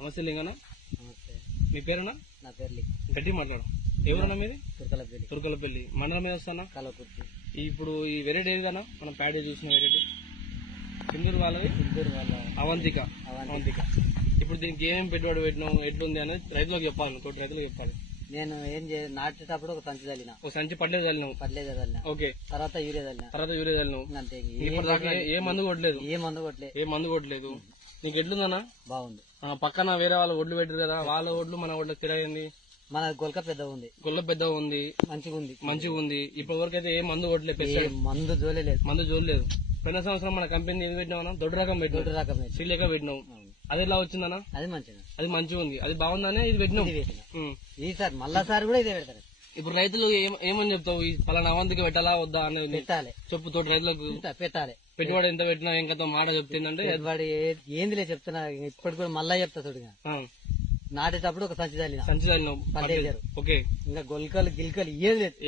నమస్తే లింగన్న. నమస్తే. మీ పేరునా? నా పేరు గట్టి మాట్లాడు. ఎవరన్నా మీది? తుర్కలపల్లి. తుర్కలపల్లి మండలం మీద వస్తానా? కలకుర్తి. ఇప్పుడు ఈ వెరైటీ ఏది కన్నా మనం ప్యాడీ చూసిన వెరైటీ సింధూరు వాళ్ళది. సింధూరు వాళ్ళ అవంతిక. ఇప్పుడు దీనికి ఏమేమి పెట్టుబడి పెట్టినాం, ఎట్లుంది అనేది రైతులకు చెప్పాలి, తోటి రైతులకు చెప్పాలి. నేను ఏం నాటేటప్పుడు ఒక సంచి చల్లిన, ఒక సంచి పడ్లేదు చల్లినావు. పర్లేదు చల్లిన. ఓకే. తర్వాత యూరియా చల్లిన. అంతే. ఇప్పుడు ఏ మందు కొట్టలేదు? ఏ మందు కొట్టలేదు. నీకు ఎట్లుందన్నా? బాగుంది. పక్కన వేరే వాళ్ళ ఒడ్లు పెట్టారు కదా, వాళ్ళ ఒడ్లు మన ఒడ్లకు తిరగండి. మన గొలక పెద్ద ఉంది, మంచిగా ఉంది. ఇప్పటి వరకు అయితే ఏ మందు కొట్టలేదు, మందు జోలేదు. పోయిన సంవత్సరం మన కంపెనీ ఏమి పెట్టినావు? దొడ్డు రకం సీలేక పెట్టినావు. అది ఎలా వచ్చిందన్నా? అది మంచిగా ఉంది. అది బాగుందనే ఇది పెట్టినావు. ఈసారి మళ్ళాసారి కూడా ఇదే పెడతారు. ఇప్పుడు రైతులు ఏమని చెప్తావు? ఈ పలానా అవంతికి పెట్టాలా వద్దా అనేది పెట్టాలి చెప్పు. తోటి రైతులకు పెట్టాలి. పెట్టుబడి ఎంత పెట్టినా ఇంకా మాట చెప్తుందంటే పెట్టుబడి ఏందిలే చెప్తున్నా. ఇప్పటి కూడా మళ్ళా చెప్తా చూడగా. నాటేటప్పుడు ఒక సంచి చల్లిన. ఓకే. ఇంకా గొల్కలు గిల్కలు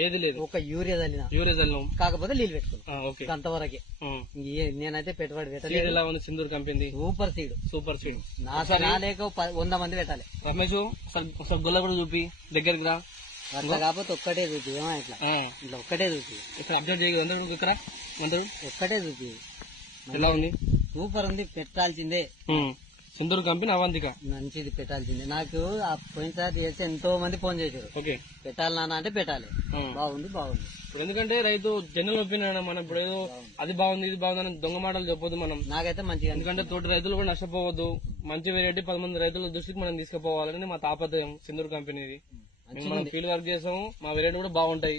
ఏది లేదు. ఒక యూరియా చల్లినాం. కాకపోతే నీళ్ళు పెట్టుకున్నాం అంతవరకే. నేనైతే పెట్టుబడి పెట్టలేదు. ఎలా ఉంది సింధూర్ కంపెనీ? Super seed. నా లేక 100 మంది పెట్టాలి. రమేష్ గొల్ల కూడా చూపి దగ్గరికి రా. అట్లా కాకపోతే ఒక్కటే చూపి. ఏమో ఇట్లా ఒక్కటే చూపి. ఇక్కడ అప్డేట్ చేయగలరు. ఇక్కడ ఒక్కటే చూపి. ఎలా ఉంది? సూపర్ ఉంది. పెట్టాల్సిందే. సింధూర్ కంపెనీ అవంతిక మంచిది, పెట్టాల్సిందే. నాకు పోయినసారి చేస్తే ఎంతో మంది ఫోన్ చేశారు. ఓకే. పెట్టాలి నాన్న అంటే పెట్టాలి. బాగుంది. ఇప్పుడు ఎందుకంటే రైతు జనరల్ ఒపీనియన్. మనం ఇప్పుడు ఏదో అది బాగుంది ఇది బాగుంది అని దొంగ మాటలు చెప్పొద్దు మనం. నాకైతే మంచిగా, ఎందుకంటే తోటి రైతులు కూడా నష్టపోవద్దు. మంచి వెరైటీ 10 మంది రైతుల దృష్టికి మనం తీసుకుపోవాలని మా తాపత్రయం సింధూర్ కంపెనీది. మనం ఫీల్డ్ వర్క్ చేసాము. మా వెరైటీ కూడా బాగుంటాయి.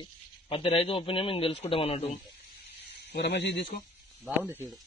ప్రతి రైతు ఒపీనియన్ మేము తెలుసుకుంటాం అన్నట్టు. రమేష్ ఇది తీసుకో. బాగుంది సీడు.